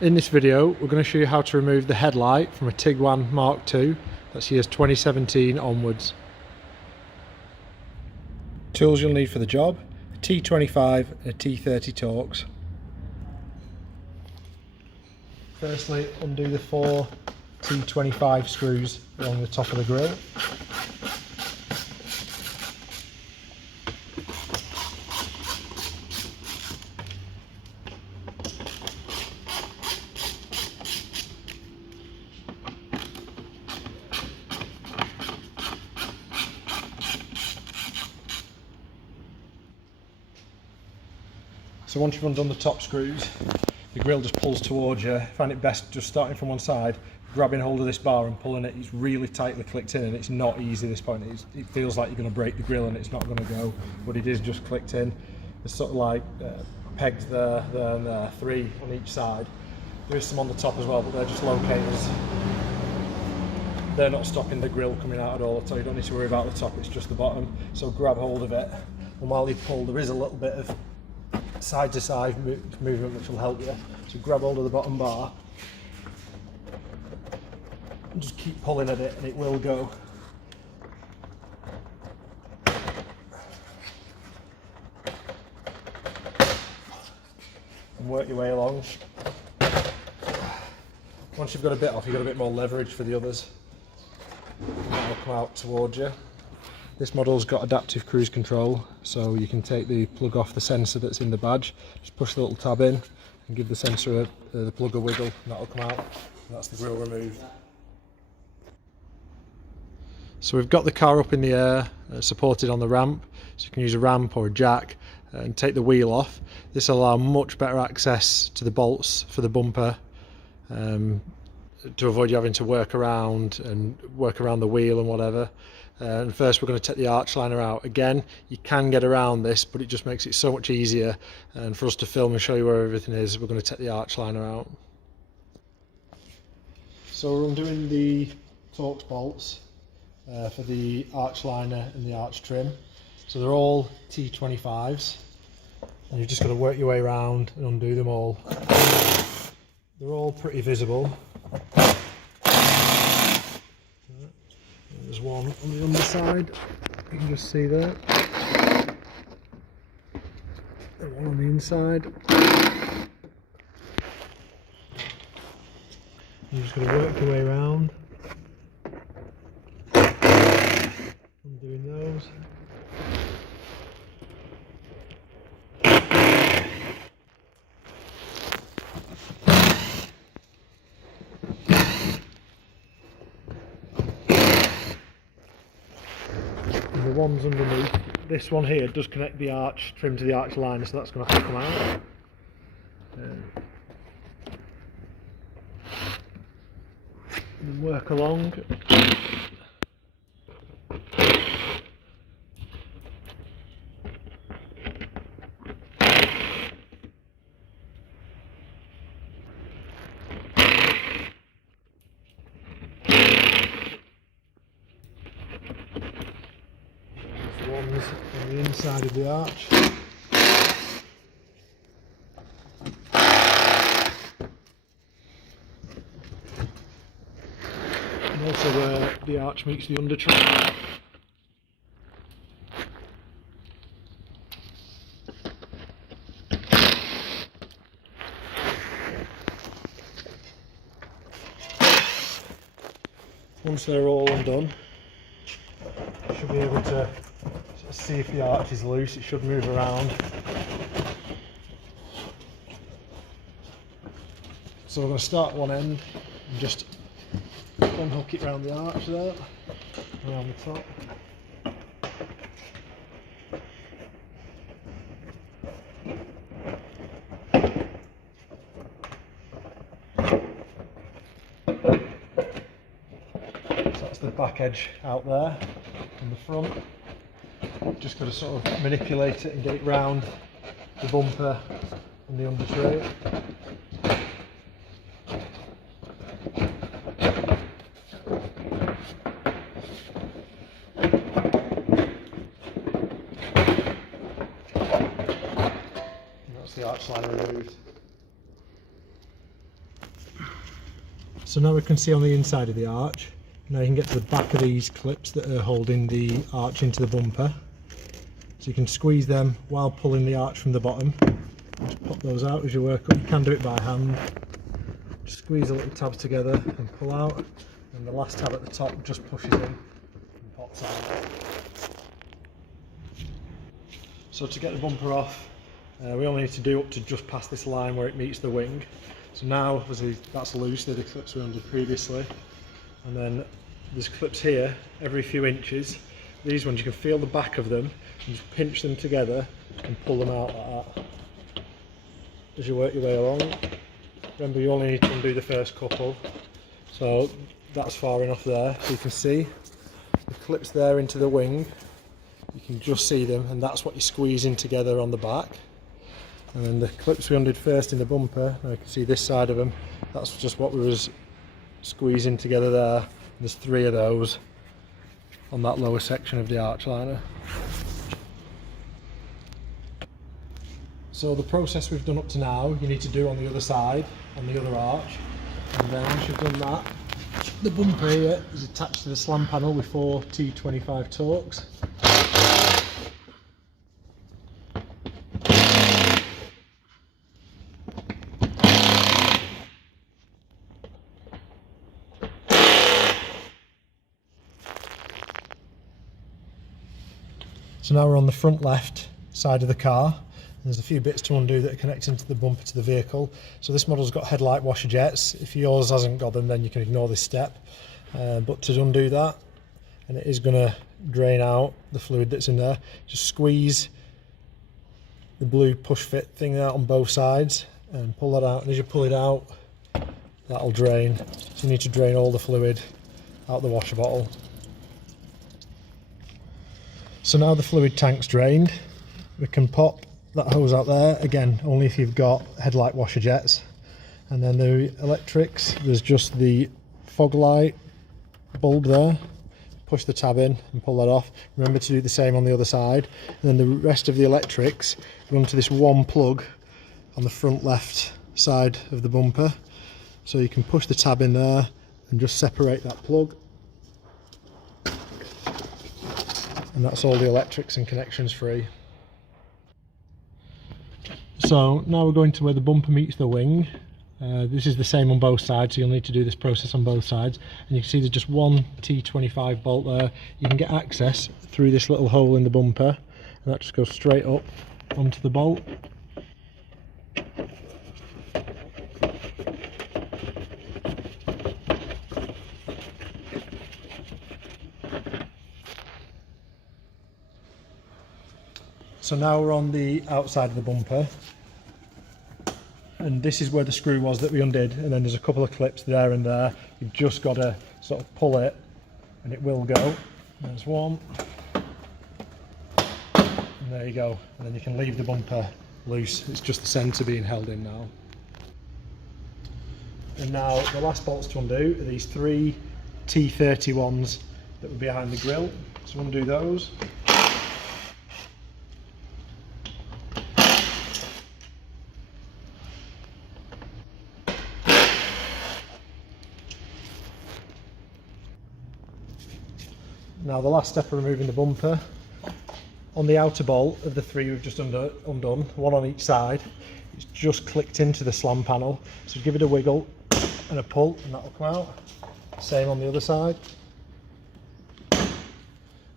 In this video we're going to show you how to remove the headlight from a Tiguan Mk2 that's years 2017 onwards. Tools you'll need for the job: a T25 and a T30 Torx. Firstly, undo the 4 T25 screws along the top of the grille. So once you've undone the top screws, the grille just pulls towards you. I find it best just starting from one side, grabbing hold of this bar and pulling it. It's really tightly clicked in and it's not easy at this point. It feels like you're going to break the grille and it's not going to go, but it is just clicked in. There's sort of like pegs there, and there, 3 on each side. There is some on the top as well, but they're just locators. They're not stopping the grille coming out at all, so you don't need to worry about the top, it's just the bottom. So grab hold of it, and while you pull, there is a little bit of side to side movement which will help you. So grab hold of the bottom bar and just keep pulling at it and it will go. And work your way along. Once you've got a bit off, you've got a bit more leverage for the others. And that'll come out towards you. This model's got adaptive cruise control, so you can take the plug off the sensor that's in the badge, just push the little tab in and give the sensor the plug a wiggle, and that'll come out, and that's the grille removed. So we've got the car up in the air, supported on the ramp, so you can use a ramp or a jack and take the wheel off. This will allow much better access to the bolts for the bumper, to avoid you having to work around the wheel and whatever. And first we're going to take the arch liner out. Again, you can get around this, but it just makes it so much easier, and for us to film and show you where everything is, we're going to take the arch liner out. So we're undoing the Torx bolts for the arch liner and the arch trim. So they're all T25s, and you've just got to work your way around and undo them all. They're all pretty visible. There's one on the underside, you can just see there, and one on the inside. You're just going to work your way around, undoing those. The ones underneath, this one here does connect the arch trim to the arch liner, so that's going to have to come out. And then work along. Ones on the inside of the arch. And also where the arch meets the under trim. Once they're all undone, you should be able to see if the arch is loose. It should move around. So we're going to start at one end and just unhook it around the arch there, around the top. So that's the back edge out there and the front. Just got to sort of manipulate it and get it round the bumper and the under tray. And that's the arch liner removed. So now we can see on the inside of the arch. Now you can get to the back of these clips that are holding the arch into the bumper. So you can squeeze them while pulling the arch from the bottom. Just pop those out as you work up. You can do it by hand. Just squeeze the little tabs together and pull out. And the last tab at the top just pushes in and pops out. So to get the bumper off, we only need to do up to just past this line where it meets the wing. So now, obviously, that's loose, they're the clips we undid previously. And then there's clips here every few inches. These ones, you can feel the back of them, and just pinch them together and pull them out like that. As you work your way along. Remember, you only need to undo the first couple. So that's far enough there, so you can see the clips there into the wing. You can just see them, and that's what you're squeezing together on the back. And then the clips we undid first in the bumper, now you can see this side of them, that's just what we was squeezing together there. There's 3 of those on that lower section of the arch liner. So the process we've done up to now, you need to do on the other side, on the other arch. And then once you've done that, the bumper here is attached to the slam panel with 4 T25 Torx. So now we're on the front left side of the car. There's a few bits to undo that are connecting to the bumper to the vehicle. So this model's got headlight washer jets. If yours hasn't got them, then you can ignore this step. But to undo that, and it is going to drain out the fluid that's in there, just squeeze the blue push fit thing out on both sides and pull that out. And as you pull it out, that'll drain. So you need to drain all the fluid out the washer bottle. So now the fluid tank's drained, we can pop that hose out there, again only if you've got headlight washer jets. And then the electrics, there's just the fog light bulb there. Push the tab in and pull that off. Remember to do the same on the other side. And then the rest of the electrics run to this one plug on the front left side of the bumper. So you can push the tab in there and just separate that plug. And that's all the electrics and connections free. So now we're going to where the bumper meets the wing. This is the same on both sides, so you'll need to do this process on both sides. And you can see there's just one T25 bolt there. You can get access through this little hole in the bumper, and that just goes straight up onto the bolt. So now we're on the outside of the bumper, and this is where the screw was that we undid, and then there's a couple of clips there and there. You've just got to sort of pull it and it will go. There's one, and there you go, and then you can leave the bumper loose. It's just the centre being held in now. And now the last bolts to undo are these 3 T31s that were behind the grille, so undo those. Now the last step of removing the bumper, on the outer bolt of the 3 we've just undone, one on each side, it's just clicked into the slam panel. So give it a wiggle and a pull and that'll come out. Same on the other side. And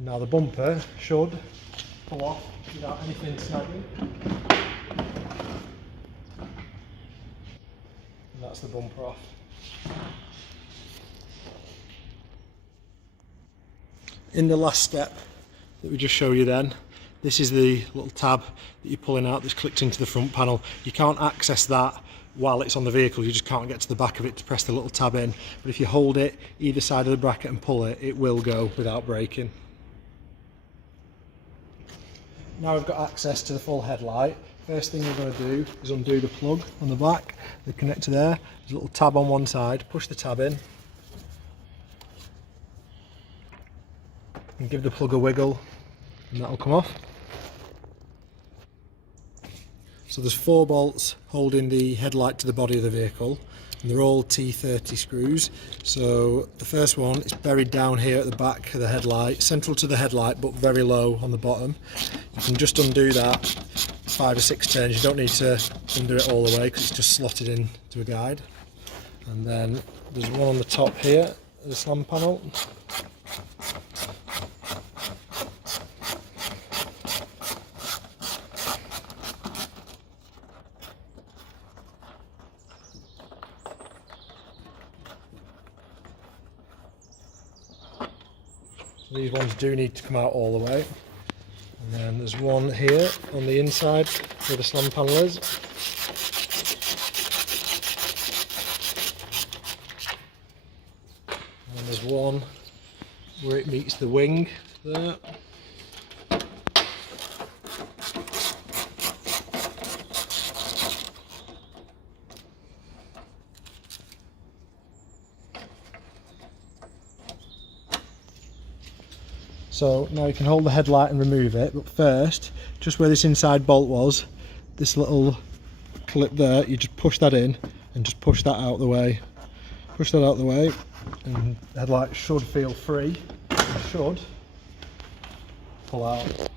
now the bumper should pull off without anything snagging. And that's the bumper off. In the last step that we just showed you then, this is the little tab that you're pulling out that's clicked into the front panel. You can't access that while it's on the vehicle, you just can't get to the back of it to press the little tab in. But if you hold it either side of the bracket and pull it, it will go without breaking. Now we've got access to the full headlight. First thing we're going to do is undo the plug on the back, the connector there. There's a little tab on one side, push the tab in. And give the plug a wiggle and that'll come off. So there's 4 bolts holding the headlight to the body of the vehicle. and they're all T30 screws. So the first one is buried down here at the back of the headlight, central to the headlight but very low on the bottom. You can just undo that 5 or 6 turns. You don't need to undo it all the way because it's just slotted into a guide. And then there's one on the top here, the slam panel. These ones do need to come out all the way. And then there's one here on the inside where the slam panel is. And there's one where it meets the wing there. So now you can hold the headlight and remove it, but first, just where this inside bolt was, this little clip there, you just push that in and just push that out the way. Push that out the way, and the headlight should feel free. It should pull out.